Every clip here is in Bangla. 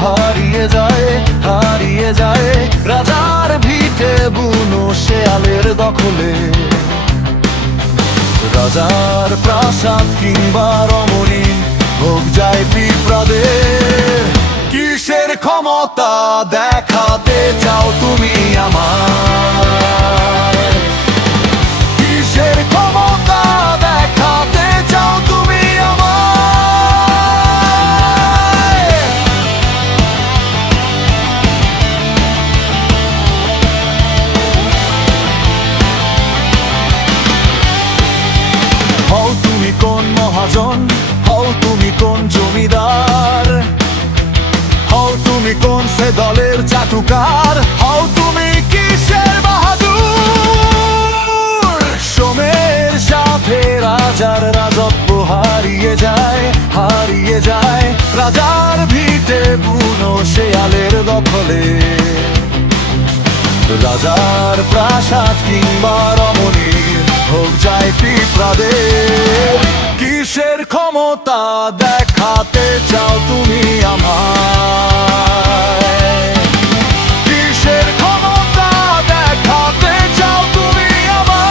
হারিয়ে যায় রাজার ভিটে বুনো শেয়ালের দখলে। রাজার প্রাসাদ কিংবা রমণী হোক যায় পিঁপড়াদের। কিসের ক্ষমতা দেখাতে চাও তুমি আমায়? কিসের ক্ষমতা দেখাতে চাও তুমি আমায়? হও তুমি কোন মহাজন, হও তুমি কোন জমিদার, হও তুমি কোন সে দলের চাটুকার, হও তুমি কিসের বাহাদুর। সময়ের সাথে রাজার রাজত্ব হারিয়ে যায় রাজার ভিটে বুনো শেয়ালের দখলে। রাজার প্রাসাদ কিংবা রমণী হোক যায় পিঁপড়াদের। কিসের ক্ষমতা দেখাতে চাও তুমি আমায়? কিসের ক্ষমতা দেখাতে চাও তুমি আমায়?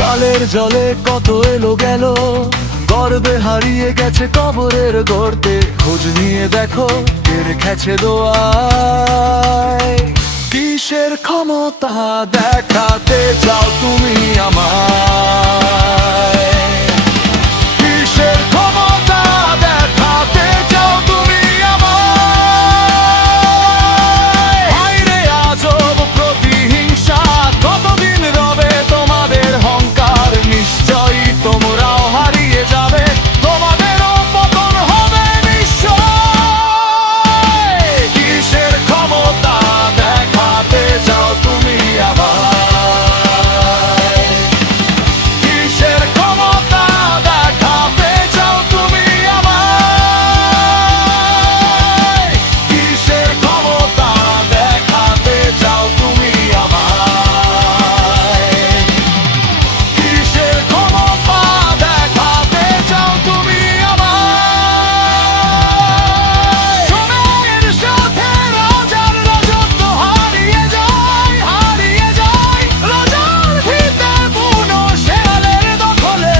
কালের জলে কত এলো গেল, গর্বে হারিয়ে গেছে কবরের গর্তে। খোঁজ নিয়ে দেখো কে রেখেছে দোয়ায়। কিসের ক্ষমতা দেখাতে চাও তুমি আমায়? কিসের ক্ষমতা দেখাতে চাও তুমি আমায়? হায়রে আজব প্রতিহিংসা, কতদিন রবে তোমাদের হংকার? নিশ্চয়ই তোমরাও হারিয়ে যাবে, তোমাদেরও পতন হবে নিশ্চয়। কিসের ক্ষমতা দেখাতে চাও তুমি আমায়? কিসের ক্ষমতা দেখাতে চাও তুমি আমায়? কিসের ক্ষমতা দেখাতে চাও তুমি আমায়? কিসের ক্ষমতা দেখাতে চাও তুমি আমায়? সময়ের সাথে রাজার রাজত্ব হারিয়ে যায় রাজার ভিটে বুনো শেয়ালের দখলে।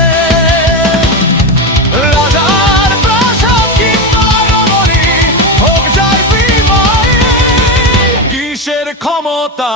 রাজার প্রাসাদ কিংবা রমণী হোক যায় বিময়। কিসের ক্ষমতা